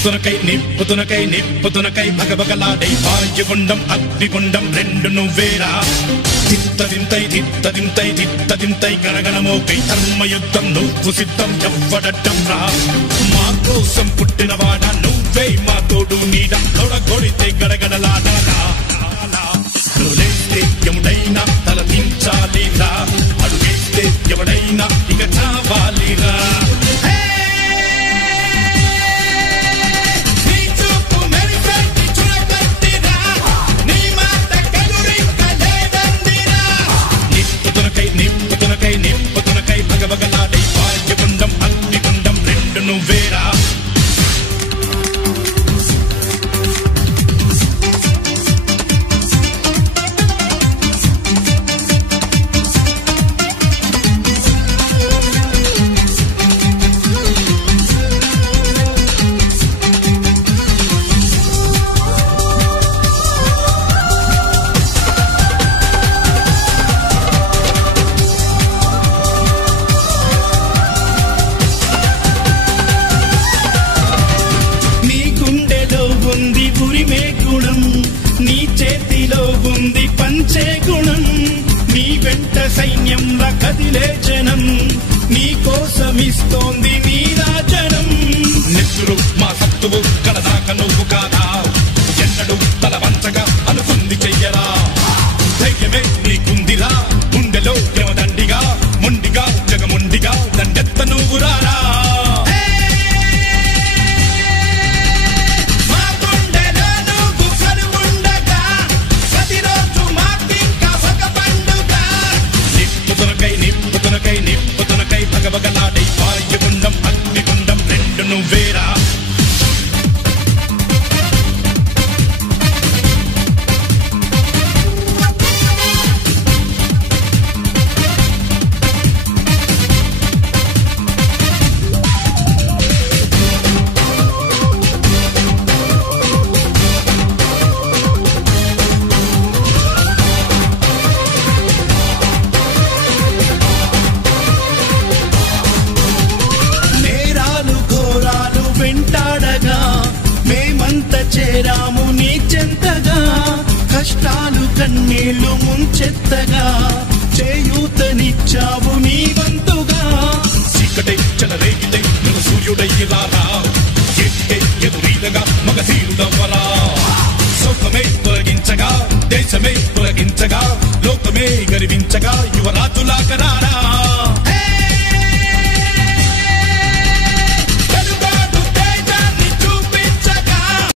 నిప్పుతునకై భగభగలాడై వాయుగుండం అగ్నిగుండం రెండు నువ్వేరా తిత్తదింతై గణగణమోకై ధర్మయుద్ధం నువ్వు సిద్ధం ఎవ్వడట్టం రా మా కోసం పుట్టినవాడా నువ్వే మా తోడు నీడ తొడగొడితే గడగడలాడాలా నువ్వేస్తే ఎవడైనా తలదించాలిరా అడుగేస్తే ఎవడైనా ఇక చావాలిరా నిప్పుతునకై భగభగలాడై వాయుగుండం అగ్నిగుండం రెండు నువ్వేరా నీ చేతిలో ఉంది పంచే గుణం నీ వెంట సైన్యంలా కదిలే జనం నీ కోసమిస్తోంది నీ రాజనం నెత్తురు మా సత్తువు కడదాక నువ్వు కాదా ఎన్నడు తల వంచగా అనుకుంది చెయ్యరా ధైర్యమే నీకుందిరా గుండెలో యమదండిగా మొండిగా జగముండిగా దండెత్త నువ్వు రారా నిప్పుతునకై భగభగలాడై వాయుగుండం అగ్నిగుండం రెండు నువ్వేరా వెంటాడగా మేమంత చేరాము నీ చెంతగా కష్టాలు కన్నీళ్లు ముంచెత్తగా చేయూతనిచ్చావు నీ వంతుగా చీకటై చెలరేగితే నువ్వు సూర్యుడయ్యి రారా ఎదురీదగా మగధీరుడవ్వరా సౌఖమే తొలగించగా దేశమే తొలగించగా లోకమే గర్వించగా యువరాజులాగరారా